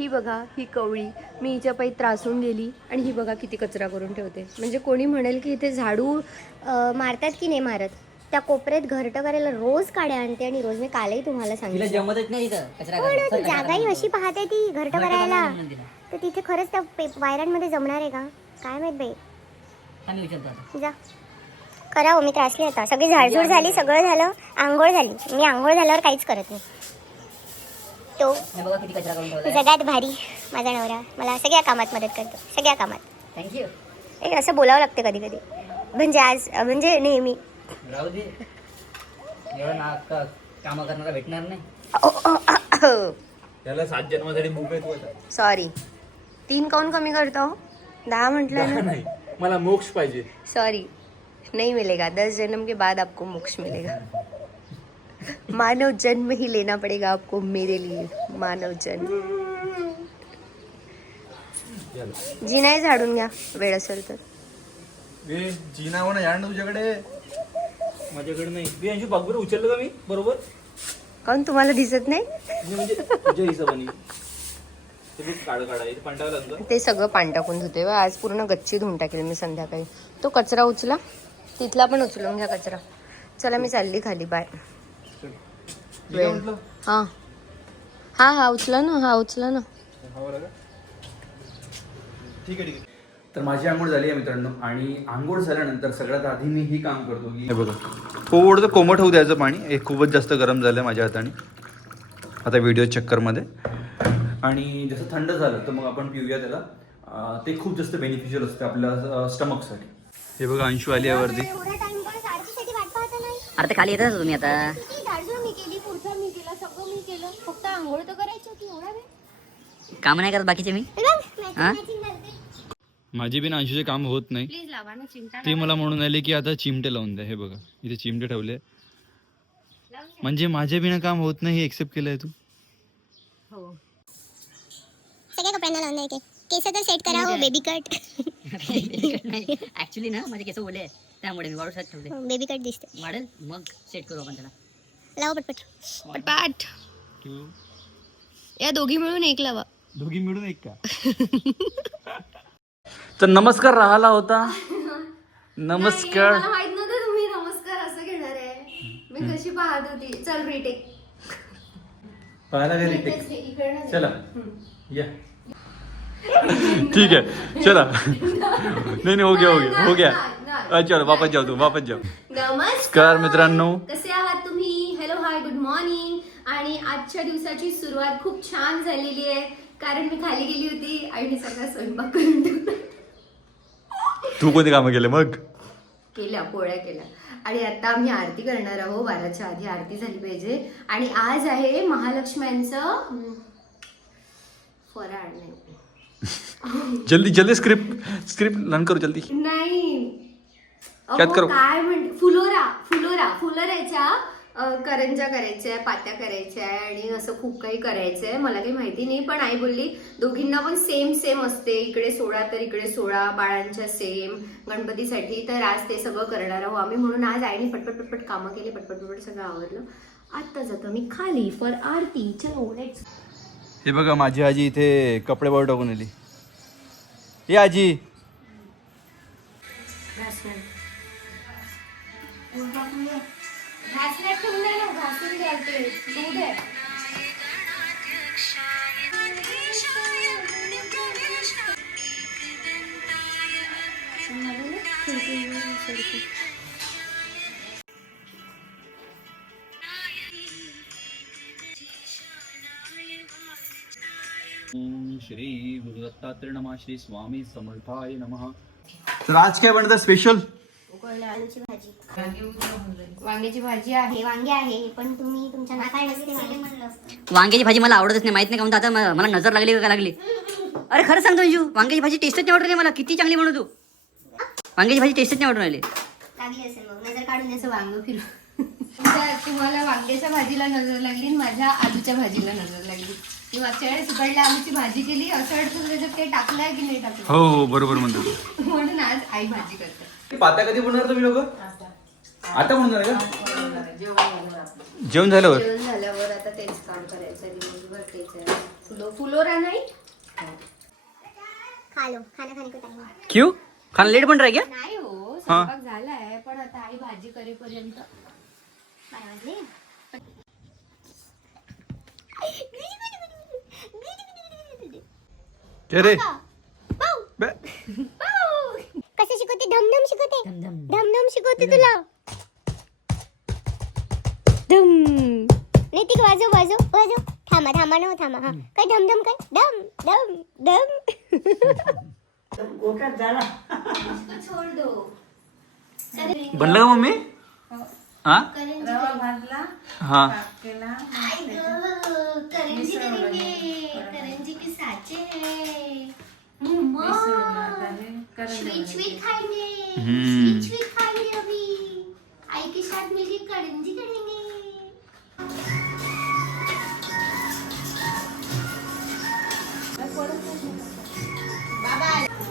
ही बघा, ही कवळी मी हिच्या पायी त्रासून गेली आणि ही बघा किती कचरा करून ठेवते. म्हणजे कोणी म्हणेल की इथे झाडू मारतात की नाही मारत, त्या कोपऱ्यात घरटं करायला रोज काड्या आणते आणि रोज, मी कालही तुम्हाला सांगितलं जमतच नाही इथं कचरा पण जागाही अशी पाहते ती घरटं करायला, तर तिथे खरंच त्या वायरांमध्ये जमणार आहे का काय माहित बाई. आम्ही विचारतो जा करा हो, मी त्रासली आता. सगळी झाडझूड झाली, सगळं झालं, आंघोळ झाली. मी आंघोळ झाल्यावर काहीच करत नाही. तो बघा किती कचरा करून ठेवला. जगात भारी माझा नवरा मला सगळ्या कामात मदत करतो, सगळ्या कामात. थँक्यू. हे असं बोलावं लागते कधी कधी, म्हणजे आज म्हणजे नेहमी. राहू दे, एवढं ना काम करणारा भेटणार नाही. त्याला 7 जन्मासाठी मोकळे होता. सॉरी, 3 काऊन कमी करतो, 10 म्हटलं ना. नाही, मला मोक्ष पाहिजे. सॉरी, नहीं मिलेगा, 10 जन्म के बाद आपको मोक्ष मिलेगा. मानव जन्म ही लेना पड़ेगा आपको मेरे लिए, मानव जन्म. जी नाही झाडून घ्या वेळ असेल तर. जीना हो ना यार तुझ्याकडे, माझ्याकडे नाही. मी यांची बागबर उचललं का मी बरोबर? काऊन तुम्हाला दिसत नाही? म्हणजे तुझ्या हिशोबाने ते काढ काढायचं पांढरा लागलं. ते सगळं पाणी टाकून धुते व आज पूर्ण गच्ची धुवून टाकेल मी संध्याकाळी. तो कचरा उचला, तिथला पण उचलून घ्या कचरा. चला मी चालली खाली, बाय. हा हा हा उचला ना, हा उचला ना. ठीक आहे. तर माझी आंघोळ झाली आहे मित्रांनो, आणि आंघोळ झाल्यानंतर सगळ्यात आधी मी ही काम करतो की हे बघा, थोडंसं कोमट होऊ द्यायचं पाणी. हे खूपच जास्त गरम झालं माझ्या हाताने आता व्हिडिओ चक्करमध्ये. आणि जसं थंड झालं तर मग आपण पिऊया त्याला. ते खूप जास्त बेनिफिशियल असते आपल्या स्टमकसाठी. हे बघा अंशू आली आहे वरती. अरे ते खाली येतच तुम्ही आता. काम नाही करत बाकीचे मी. माझी बिन अंशूचे काम होत नाही. ते मला म्हणून आले की आता चिमटे लावून द्या. हे बघा इथे चिमटे ठेवले, म्हणजे माझ्या बिना काम होत नाही हे एक्सेप्ट केलंय तू. हो, सगळ्या कपड्यांना लावून द्यायचे. केस तर सेट करा हो, बेबी कट. ऍक्च्युली ना माझे केस ओले आहे, त्यामुळे मी वाढू ठेवले. बेबी कट दिसते. वाढेल मग सेट करू आपण त्याला. लावा पटपट. पटपाट. या दोघी मिळून एक लावा. दोघी मिळून एक का? तर नमस्कार राहिला होता. नमस्कार. मला माहित नव्हतं तुम्ही नमस्कार असं घेणार आहे. मी कशी पाहत होती. चल रिटेक. पाहायला घरी टेक. चला या. ठीक आहे चला. नाही हो गया हो गया. चलो वापस जाओ, तू वापस जाओ. नमस्कार मित्रांनो, कसे आहात तुम्ही? Hello hi good morning. आणि आजच्या दिवसाची सुरुवात खूप छान झालेली आहे, कारण मी खाली गेली होती आणि सगळा स्वयंपाक करून ठेवला. तू कोणती कामं केले मग? केल्या, पोळ्या केल्या. आणि आता आम्ही आरती करणार आहोत. 12च्या आधी आरती झाली पाहिजे. आणि आज आहे महालक्ष्म्यांचं फराळ. नाही जल्दी जल्दी स्क्रिप्ट लर्न करू जल्दी. नाही त्यात करू. काय म्हणते, फुलोऱ्याच्या करंजा करायच्या, पात्या करायच्या आणि असं खूप काही करायचंय. मला काही माहिती नाही, पण आई बोलली दोघींना पण सेम असते. इकडे 16 तर इकडे 16, बाळांच्या सेम गणपतीसाठी. तर आज ते सगळं करणार आहोत आम्ही. म्हणून आज आईने पटपट कामं केली, पटपट सगळं आवरलं. आता जातो मी खाली फॉर आरती. चलो लेट्स. हे बघा माझी आजी इथे कपडे वर टाकून आली. हे आजी श्री गुरु दत्तात्रय नमः. श्री स्वामी समर्थाय नमः. तर आज काय बनतं स्पेशल? आलूची भाजी, वांग्याची भाजी आहे, वांगे आहे, पण तुम्ही तुमच्या नाकाय नसते म्हणलं असतं. वांग्याची भाजी मला आवडतच नाही, माहित नाही काऊन. आता मला नजर लागली का लागली. अरे खरं सांगतो अंशू, वांग्याची भाजी टेस्टच नाही आवडत मला. किती चांगली म्हणू तू, वांग्याची भाजी टेस्टच नाही आवडून राहिली. लागली असेल मग नजर काढून असं वांग फिरू. तुम्हाला वांग्याच्या भाजीला नजर लागली, माझ्या आलूच्या भाजीला नजर लागली. मी मागच्या वेळेस उकडल्या आलूची भाजी केली, असं वाटतं त्याच्यात काही टाकलंय की नाही टाकलं. हो बरोबर म्हणतो. म्हणून आज आई भाजी करते. पात्या कधी बनवणार तुम्ही लोक? आता म्हणून झालं का जेवण झाल्यावर जेवण झाल्यावर आता तेच काम करायचं दिवसभर तेच आहे. फुलोरा नाही खा लो खाना खाने को टाइम क्यों खाना लेट बन रहा है क्या? नाही हो स्वयंपाक झालाय पण आता आई भाजी करेपर्यंत 12 वाजले. अरे कसं शिकवते धमधम शिकवते धमधम शिकवते तुला धम नैतिक वाजव वाजव वाजव थांबा थांबा न थांबा हा काय धमधम काय दम दम दम छोड दो बनलं का मम्मी हा रवा भाजला हा करंजी करेंगे करंजी के साचे हैं स्वीट स्वीट खाएंगे स्वीट स्वीट खाएंगे अभी आई के साथ मिलके करंजी करेंगे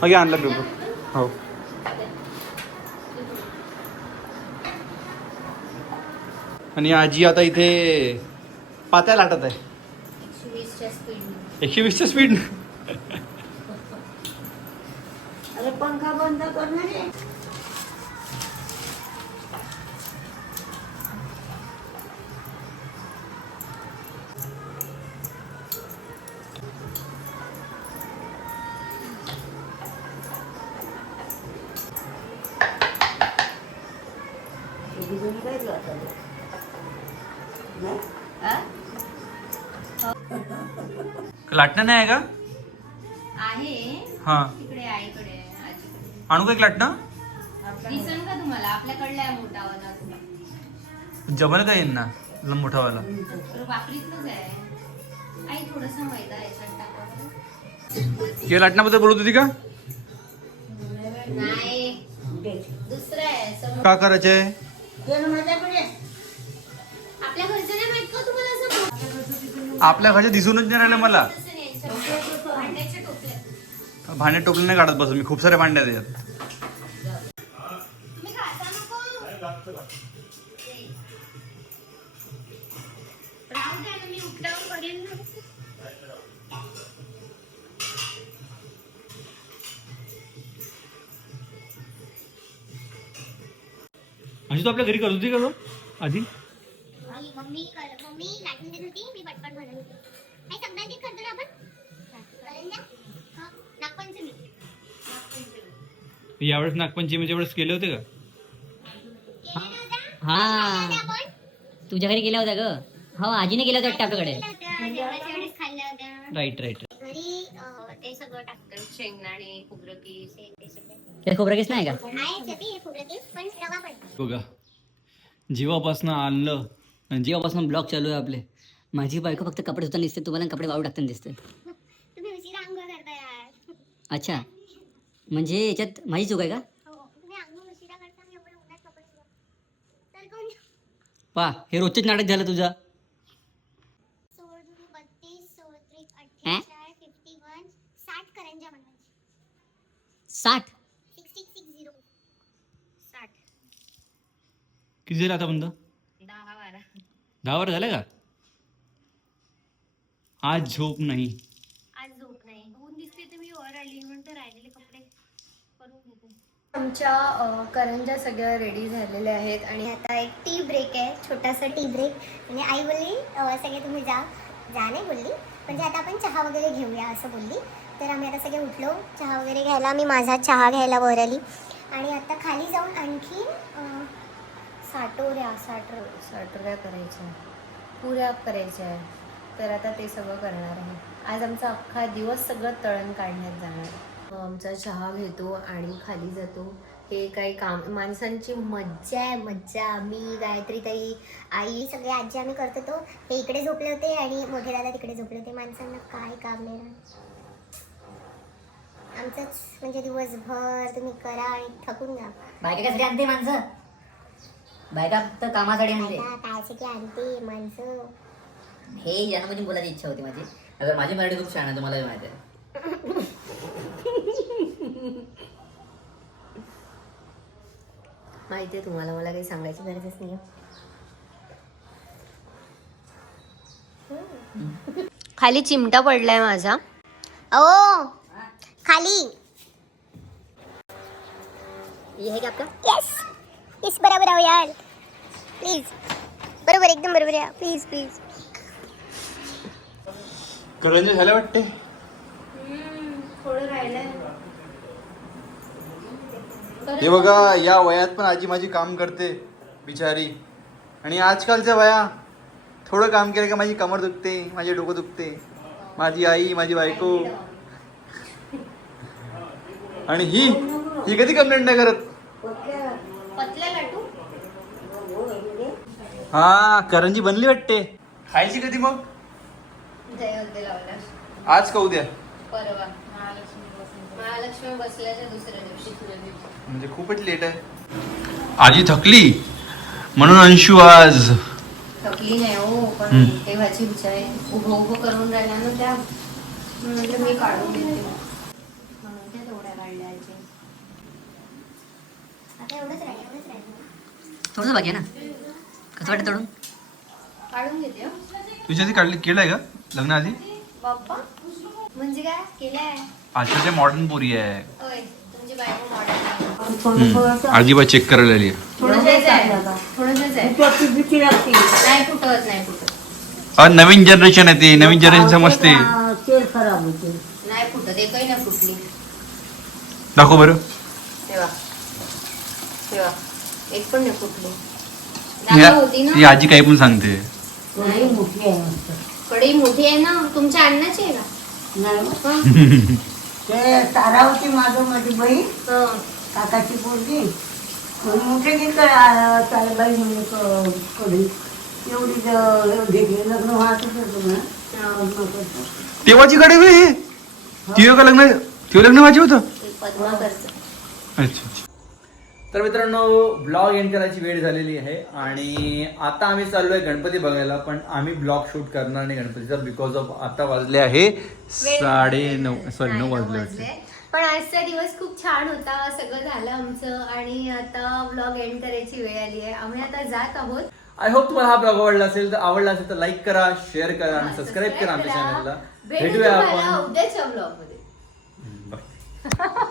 मागे आणला पेपर हो आणि आजी आता इथे पात्या लाटत आहे 120च्या स्पीड 120च्या स्पीड अरे पंखा बंद कर ना रे. लाटणं नाही आहे का आहे हा तिकडे आईकडे आजीकडे आणू का एक लाटणं दिसन का तुम्हाला आपल्याकडला आहे मोठा वाला जमल का यांना मोठावाला वापरीतच आहे आई थोडस मैदा याच्यात टाकावं या लाटण्याबद्दल बोलत होती का नाही दुसरं आहे समोर का करायचंय माझ्याकडे आपल्या घरचं नाही माहित का तुम्हाला असं आपल्या घरच्या दिसूनच नाही राहिलं मला तसं नाही, याच्यात भांड्याच्या टोपल्यात भांड्यात टोपलं नाही काढत बस मी खूप साऱ्या भांड्यात याच्यात मी खाता नको राहू द्या ना, मी उठल्यावर करेन ना. अशी तू आपल्या घरी करत होती का तो आधी मम्मी लाटून देत होती मी पटपट बनवत होती आई सगळ्या ते करतो ना आपण करंज्या नागपंचमी यावेळेस नागपंचमीच्या वेळेस केले होते का हा तुझ्या घरी गेल्या होत्या ग हो आजीने गेल्या होत्या वाटतं आपल्याकडे जेवणाच्या वेळेस खाल्ल्या होत्या राईट राईट घरी ते सगळं टाकतं शेंगदाणे खोबरं कीस ते सगळं त्यात खोबरं केस नाही का आहे चपी खोबरं तेल पण रवा पण बघा जेव्हापासनं आणलं आणि जेव्हापासून ब्लॉग चालू आहे आपले माझी बायको फक्त कपडे धुताना दिसते तुम्हाला कपडे वाळू टाकताना दिसते तुम्ही उशिरा आंघोळ करता यार अच्छा म्हणजे याच्यात माझी चूक आहे का हो तुम्ही आंघोळ उशिरा करता आणि एवढं उन्हात कपडे तर कोण पा हे रोजचंच नाटक झालं तुझं 16 दुनी 32 16 त्रिक हैं? 48 51 60 करंज्या बनवायच्या 60 6660 60 किती झालं आता बंद 10-12 10 वर झालं का आज झोप नाही आज झोप नाही ऊन दिसते तर मी वर आली म्हणून राहिलेले कपडे करून घेते आमच्या करंज्या सगळ्या रेडी झालेल्या आहेत आणि आणि आता एक टी ब्रेक आहे छोटासा टी ब्रेक म्हणजे आई बोलली सगळे तुम्ही जा नाही बोलली म्हणजे आता आपण चहा वगैरे घेऊया असं बोलली तर आम्ही आता सगळे उठलो चहा वगैरे घ्यायला मी माझा चहा घ्यायला वर आली आणि आता खाली जाऊन आणखी साठोऱ्या करायच्या पुऱ्या करायच्या तर आता ते सगळं करणार आहे आज आमचा अख्खा दिवस सगळं तळण काढण्यात जाणार आमचा चहा घेतो आणि खाली जातो हे काही काम माणसांची मज्जा आहे मज्जा मी गायत्री ताई आई सगळे आजी आम्ही करत होतो हे इकडे झोपले होते आणि मोठे दादा तिकडे झोपले होते माणसांना काय काम नाही राहत. आमचंच म्हणजे दिवसभर तुम्ही करा आणि थकून जा बायका कशासाठी आणते माणसं बायका फक्त कामासाठी आणते कायसाठी आणते माणसं हे जन्मदिन बोलायची इच्छा होती माझी अगर माझी मराठी खूप छान आहे तुम्हाला माहिती आहे माहिती आहे तुम्हाला, मला काही सांगायची गरजच नाही. खाली चिमटा पडलाय माझा. ओ खाली. ये है क्या आपका? यस यस, बराबर आओ यार प्लीज. बरोबर, एकदम बरोबर आहे. Please please. करंजी झाल्या वाटते. थोडं राहिलंय. हे बघा, या वयात पण आजी माझी काम करते बिचारी. आणि आजकालच्या वया थोडं काम केलं का माझी कमर दुखते, माझे डोकं दुखते. माझी आई, माझी बायको. आणि ही कधी कंप्लेंट नाही करत. पतल्या लाटू. हा, करंजी बनली वाटते. खायची कधी मग? जयवंती लावला आज का उद्या? परवा. महालक्ष्मी बसल्याच्या दुसऱ्या दिवशी. म्हणजे खूपच लेट आहे. आजी थकली म्हणून अंशू आज थकली नाही हो, पण तेव्हाची बिचारी उभं करून राहिल्या ना त्या. म्हटलं मी काढून देते म्हणून त्या तेवढ्या काढल्या आजी. आता एवढंच राहिलं. थोडंसं बाकी आहे ना. कसं वाटतं तोडून? काढून घेते हो. तुझ्या आधी काढली केलंय का लग्न आधी? बाप्पा म्हणजे काय केलंय? आजच्या ते मॉडर्न पोरी आहे. होय, तुमची बायको मॉडेल. आजीबा चेक करायला आली. थोडंसंच आहे, थोडंसंच आहे. तुझी भीती लागते. नाही फुटत, नाही फुटत. नवीन जनरेशन आहे ते, नवीन जनरेशन समजते. तेल खराब होते. नाही फुटत, एकही नाही फुटली. दाखव बरं. तेव्हा तेव्हा एक पण नाही फुटली. या- जागा होती ही ना. आजी काही पण सांगते. थोडी मोठी आहे मस्त. कढई मोठी आहे ना. तुमच्या अन्नाची आहे का? नाही मग. हं. ते तारा होती माझी बहीण, हं. काकाची पोरगी. मोठे घेतलं बाई म्हणजे कढई एवढी घेतली. लग्न व्हायचं होतं ना. तेव्हाची कडे हे तिव का लग्न, तिव लग्न माझे होतं. पद्माकरचं. अच्छा. तर मित्रांनो, ब्लॉग एंड करायची वेळ झालेली आहे आणि आता आम्ही चाललोय गणपती बघायला. पण आम्ही ब्लॉग शूट करणार नाही गणपतीचा, बिकॉज ऑफ आता वाजले आहे 9:30. सॉरी 9 वाजले वाटते. पण आजचा दिवस खूप छान होता. सगळं झालं आमचं आणि आता ब्लॉग एंड करायची वेळ आली आहे. आम्ही आता जात आहोत. आय होप तुम्हाला हा ब्लॉग आवडला असेल तर लाईक करा, शेअर करा आणि सबस्क्राईब करा आमच्या चॅनलला. भेटूया भेटूया तुम्हाला आपण उद्याच्या ब्लॉग मध्ये. बाय.